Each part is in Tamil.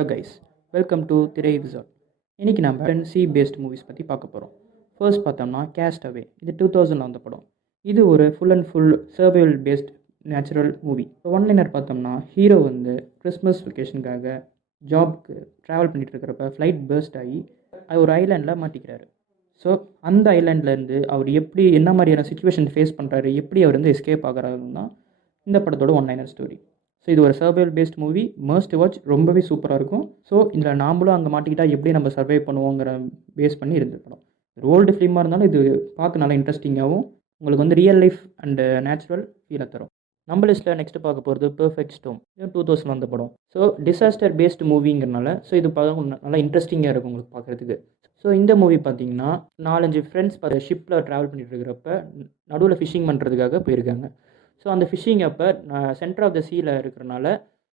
ஹலோ கைஸ், வெல்கம் டு திரை எபிசோட். இன்றைக்கி நம்ம சி பேஸ்ட் மூவிஸ் பற்றி பார்க்க போகிறோம். ஃபர்ஸ்ட் பார்த்தோம்னா கேஸ்ட் அவே. இது 2000 வந்த படம். இது ஒரு full and full survival based natural movie. One liner பார்த்தோம்னா ஹீரோ வந்து கிறிஸ்மஸ் வெக்கேஷனுக்காக ஜாப்க்கு ட்ராவல் பண்ணிகிட்டு இருக்கிறப்ப ஃப்ளைட் பர்ஸ்ட் ஆகி ஒரு ஐலாண்டில் மாட்டிக்கிறாரு. ஸோ அந்த ஐலாண்ட்லேருந்து அவர் எப்படி என்ன மாதிரியான சுச்சுவேஷன் ஃபேஸ் பண்ணுறாரு, எப்படி அவர் வந்து எஸ்கேப் ஆகிறாருன்னு தான் இந்த படத்தோட ஒன்லைனர் ஸ்டோரி. ஸோ இது ஒரு survival paste movie, must watch, ரொம்பவே சூப்பராக இருக்கும். ஸோ இதில் நாமளும் அங்கே மாட்டிக்கிட்டால் எப்படி நம்ம சர்வை பண்ணுவோங்கிற பேஸ் பண்ணி இருந்த படம். ஒரு ஓல்டு ஃபிலிமாக இருந்தாலும் இது பார்க்க நல்லா இன்ட்ரெஸ்டிங்காகவும் உங்களுக்கு வந்து ரியல் லைஃப் அண்டு நேச்சுரல் ஃபீலை தரும். நம்ம லிஸ்ட்டில் நெக்ஸ்ட்டு பார்க்க போகிறது பெர்ஃபெக்ட் ஸ்டோம். இது 2000 வந்த படம். ஸோ டிசாஸ்டர் பேஸ்டு மூவிங்கிறனால ஸோ இது நல்லா இன்ட்ரெஸ்டிங்காக இருக்கும் உங்களுக்கு பார்க்குறதுக்கு. ஸோ இந்த மூவி பார்த்தீங்கன்னா 4-5 ஃப்ரெண்ட்ஸ் ஷிப்பில் ட்ராவல் பண்ணிட்டு இருக்கிறப்ப நடுவில் ஃபிஷிங் பண்ணுறதுக்காக போயிருக்காங்க. ஸோ அந்த ஃபிஷிங் அப்போ சென்டர் ஆஃப் த சீயில் இருக்கிறனால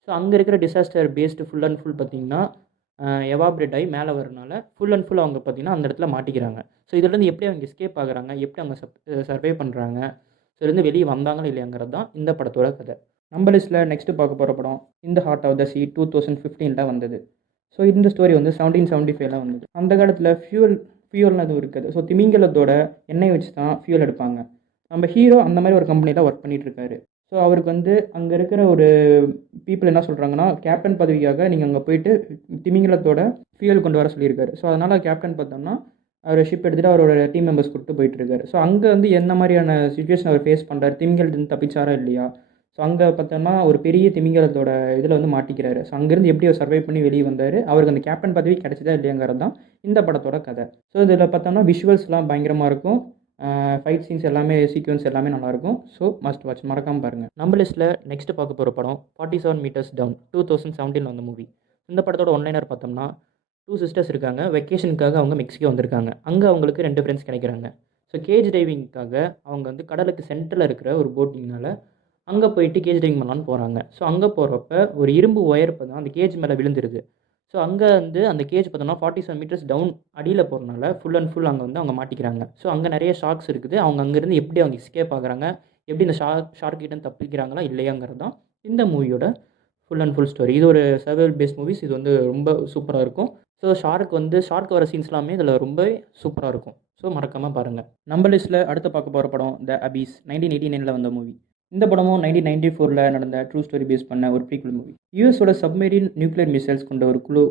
ஸோ அங்கே இருக்கிற disaster based full and full பார்த்திங்கன்னா எவாப்ரேட் ஆகி மேலே வரனால ஃபுல் அண்ட் ஃபுல் அவங்க பார்த்திங்கன்னா அந்த இடத்துல மாட்டிக்கிறாங்க. ஸோ இதுலேருந்து எப்படி அவங்க எஸ்கேப் ஆகுறாங்க, எப்படி அவங்க சர்வே பண்ணுறாங்க, ஸோ இதுலேருந்து வெளியே வந்தாங்களா இல்லையாங்கிறது தான் இந்த படத்தோட கதை. நம்ம லிஸ்ட்டில் நெக்ஸ்ட்டு பார்க்க போகிற படம் இந்த ஹார்ட் ஆஃப் த சீ 2015 வந்தது. ஸோ இந்த ஸ்டோரி வந்து 1775 வந்தது. அந்த காலத்தில் ஃபியூல்னு எதுவும் இருக்குது. ஸோ திமிங்கலத்தோட எண்ணெய் வச்சு தான் ஃபியூல் எடுப்பாங்க. நம்ம ஹீரோ அந்த மாதிரி ஒரு கம்பெனியில் ஒர்க் பண்ணிகிட்ருக்காரு. ஸோ அவருக்கு வந்து அங்கே இருக்கிற ஒரு பீப்புள் என்ன சொல்கிறாங்கன்னா, கேப்டன் பதவிக்காக நீங்கள் அங்கே போயிட்டு திமிங்கலத்தோட ஃபியூல் கொண்டு வர சொல்லியிருக்காரு. ஸோ அதனால் கேப்டன் பார்த்தோம்னா அவர் ஷிப் எடுத்துகிட்டு அவரோட டீம் மெம்பர்ஸ் கூப்பிட்டு போயிட்டுருக்காரு. ஸோ அங்கே வந்து என்ன மாதிரியான சுச்சுவேஷன் அவர் ஃபேஸ் பண்ணுறாரு, திமிங்கலத்துலேருந்து தப்பிச்சாரா இல்லையா, ஸோ அங்கே பார்த்தோம்னா ஒரு பெரிய திமிங்கலத்தோட இதில் வந்து மாட்டிக்கிறாரு. ஸோ அங்கேருந்து எப்படி அவர் சர்வை பண்ணி வெளியே வந்தார், அவருக்கு அந்த கேப்டன் பதவி கிடைச்சதா இல்லையாங்கிறது தான் இந்த படத்தோட கதை. ஸோ இதில் பார்த்தோம்னா விஷுவல்ஸ்லாம் பயங்கரமாக இருக்கும், ஃபைட் சீன்ஸ் எல்லாமே, சீக்வன்ஸ் எல்லாமே நல்லாயிருக்கும். ஸோ மஸ்ட் வாட்ச், மறக்காமல் பாருங்கள். நம்ம லிஸ்ட்டில் நெக்ஸ்ட்டு பார்க்க போகிற படம் 47 மீட்டர்ஸ் டவுன் 2017 வந்த மூவி. இந்த படத்தோட ஒன்லைனர் பார்த்தோம்னா 2 சிஸ்டர்ஸ் இருக்காங்க. வெக்கேஷனுக்காக அவங்க மெக்சிகோ வந்திருக்காங்க. அங்கே அவங்களுக்கு 2 ஃப்ரெண்ட்ஸ் கிடைக்கிறாங்க. ஸோ கேஜ் டைவிங்காக அவங்க வந்து கடலுக்கு சென்டரில் இருக்கிற ஒரு போட்டிங்னால் அங்கே போயிட்டு கேஜ் டைவிங் பண்ணலான்னு போகிறாங்க. ஸோ அங்கே போகிறப்ப ஒரு இரும்பு ஒயர் பார்த்தா அந்த கேஜ் மேலே விழுந்துருது. ஸோ அங்கே வந்து அந்த கேஜ் பார்த்தோம்னா 47 மீட்டர்ஸ் டவுன் அடியில் போகிறனால ஃபுல் அண்ட் ஃபுல் அங்கே வந்து அவங்க மாட்டிக்கிறாங்க. ஸோ அங்கே நிறைய ஷார்க்ஸ் இருக்குது. அவங்க அங்கேருந்து எப்படி அவங்க எஸ்கேப் ஆகுறாங்க, எப்படி இந்த ஷார்க்கிட்ட தப்பிக்கிறாங்களா இல்லையாங்கிறது தான் இந்த மூவியோட ஃபுல் அண்ட் ஃபுல் ஸ்டோரி. இது ஒரு சர்வைவல் பேஸ்ட் மூவிஸ். இது வந்து ரொம்ப சூப்பராக இருக்கும். ஸோ ஷார்க் வர சீன்ஸ் எல்லாமே இதில் ரொம்பவே சூப்பராக இருக்கும். ஸோ மறக்காமல் பாருங்கள். நம்ம லிஸ்ட்டில் அடுத்து பார்க்க போகிற படம் த அபீஸ் 1989 வந்த மூவி. இந்த படமும் 1994 நடந்த ட்ரூ ஸ்டோரி பேஸ் பண்ண ஒரு ப்ரீக்வல் மூவி. யூஎஸோட சப்மெரின் நியூக்ளியர் மிசைல்ஸ் கொண்ட ஒரு குழு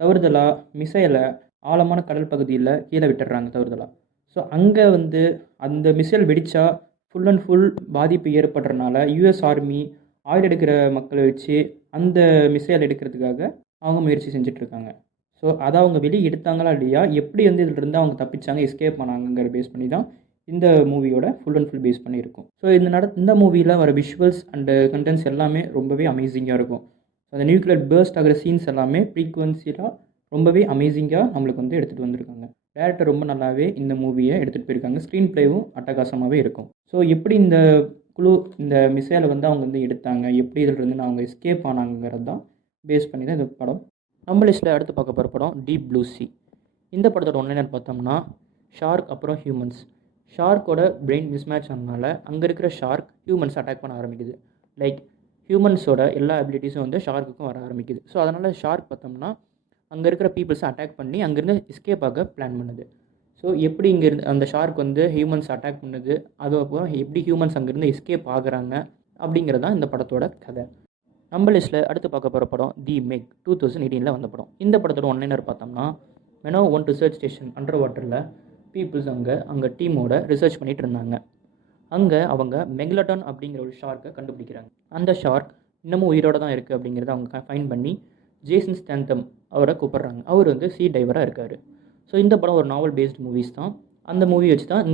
தவறுதலாக மிசைலை ஆழமான கடல் பகுதியில் கீழே விட்டுடுறாங்க தவறுதலாக. ஸோ அங்கே வந்து அந்த மிசைல் வெடித்தா ஃபுல் அண்ட் ஃபுல் பாதிப்பு ஏற்படுறதுனால யூஎஸ் ஆர்மி ஆயில் எடுக்கிற மக்களை வச்சு அந்த மிசைல் எடுக்கிறதுக்காக அவங்க முயற்சி செஞ்சிட்ருக்காங்க. ஸோ அதை அவங்க வெளியே எடுத்தாங்களா இல்லையா, எப்படி வந்து இதிலிருந்து அவங்க தப்பிச்சாங்க, எஸ்கேப் பண்ணாங்கிற பேஸ் பண்ணி தான் இந்த மூவியோட ஃபுல் அண்ட் ஃபுல் பேஸ் பண்ணியிருக்கும். ஸோ இந்த மூவியில் வர விஷுவல்ஸ் அண்டு கண்டென்ட்ஸ் எல்லாமே ரொம்பவே அமேசிங்காக இருக்கும். அந்த நியூக்ளியர் பர்ஸ்ட் ஆகிற சீன்ஸ் எல்லாமே ஃப்ரீக்வன்சியாக ரொம்பவே அமேசிங்காக நம்மளுக்கு வந்து எடுத்துகிட்டு வந்திருக்காங்க. டேரக்டர் ரொம்ப நல்லாவே இந்த மூவியை எடுத்துகிட்டு போயிருக்காங்க. ஸ்க்ரீன் ப்ளேவும் அட்டகாசமாகவே இருக்கும். ஸோ எப்படி இந்த குழு இந்த மிசைலை வந்து அவங்க வந்து எடுத்தாங்க, எப்படி இதில் இருந்து அவங்க எஸ்கேப் ஆனாங்கிறது தான் பேஸ் பண்ணி தான் இந்த படம். நம்ம லிஸ்ட்டில் அடுத்து பார்க்க போகிற படம் டீப் ப்ளூ சி. இந்த படத்தோட ஒன்லைனர் பார்த்தோம்னா ஷார்க் அப்புறம் ஹியூமன்ஸ். ஷார்க்கோட பிரெயின் மிஸ்மேட்ச் ஆனதுனால அங்கே இருக்கிற ஷார்க் ஹியூமன்ஸ் அட்டாக் பண்ண ஆரம்பிக்குது. லைக் ஹியூமன்ஸோட எல்லா அபிலிட்டிஸும் வந்து ஷார்க்குக்கும் வர ஆரம்பிக்குது. ஸோ அதனால் ஷார்க் பார்த்தோம்னா அங்கே இருக்கிற பீப்புள்ஸை அட்டாக் பண்ணி அங்கேருந்து எஸ்கேப் ஆக பிளான் பண்ணுது. ஸோ எப்படி இங்கேருந்து அந்த ஷார்க் வந்து ஹியூமன்ஸ் அட்டாக் பண்ணுது, அதுக்கப்புறம் எப்படி ஹியூமன்ஸ் அங்கேருந்து எஸ்கேப் ஆகுறாங்க அப்படிங்கிறது தான் இந்த படத்தோட கதை. நம்ம லிஸ்ட்டில் அடுத்து பார்க்க போகிற படம் தி மெக் 2018 வந்த படம். இந்த படத்தோட ஒன்லைனர் பார்த்தோம்னா மெனோ 1 ரிசர்ச் ஸ்டேஷன் அண்டர் வாட்டரில் பீப்புள்ஸ் அங்கே டீமோட ரிசர்ச் பண்ணிகிட்டு இருந்தாங்க. அங்கே அவங்க மெக்லடான் அப்படிங்கிற ஒரு ஷார்க்கை கண்டுபிடிக்கிறாங்க. அந்த ஷார்க் இன்னமும் உயிரோடு தான் இருக்குது அப்படிங்கிறத அவங்க ஃபைண்ட் பண்ணி ஜேசன் ஸ்டாந்தம் அவரை கூப்பிட்றாங்க. அவர் வந்து சீ டைவராக இருக்கார். ஸோ இந்த படம் ஒரு நாவல் பேஸ்ட் மூவிஸ் தான். அந்த மூவி வச்சு தான்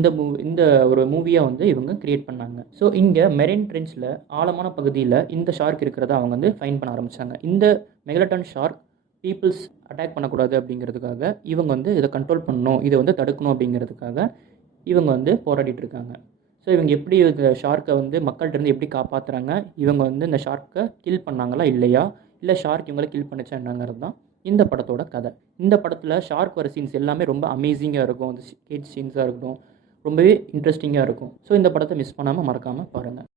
இந்த ஒரு மூவியாக வந்து இவங்க க்ரியேட் பண்ணாங்க. ஸோ இங்கே மெரைன் ட்ரென்ச்சில் ஆழமான பகுதியில் இந்த ஷார்க் இருக்கிறத அவங்க வந்து ஃபைண்ட் பண்ண ஆரம்பித்தாங்க. இந்த மெக்லடான் ஷார்க் பீப்புள்ஸ் அட்டாக் பண்ணக்கூடாது அப்படிங்கிறதுக்காக இவங்க வந்து இதை கண்ட்ரோல் பண்ணணும், இதை வந்து தடுக்கணும் அப்படிங்கிறதுக்காக இவங்க வந்து போராடிட்டு இருக்காங்க. ஸோ இவங்க எப்படி இந்த ஷார்க்கை வந்து மக்கள்கிட்ட எப்படி காப்பாற்றுறாங்க, இவங்க வந்து இந்த ஷார்க்கை கில் பண்ணாங்களா இல்லையா, இல்லை ஷார்க் இவங்களை கில் பண்ணிச்சா என்னங்கிறது தான் இந்த படத்தோட கதை. இந்த படத்தில் ஷார்க் வர சீன்ஸ் எல்லாமே ரொம்ப அமேசிங்காக இருக்கும். அந்த கேஜ் சீன்ஸாக இருக்கட்டும் ரொம்பவே இன்ட்ரெஸ்டிங்காக இருக்கும். ஸோ இந்த படத்தை மிஸ் பண்ணாமல் மறக்காமல் பாருங்கள்.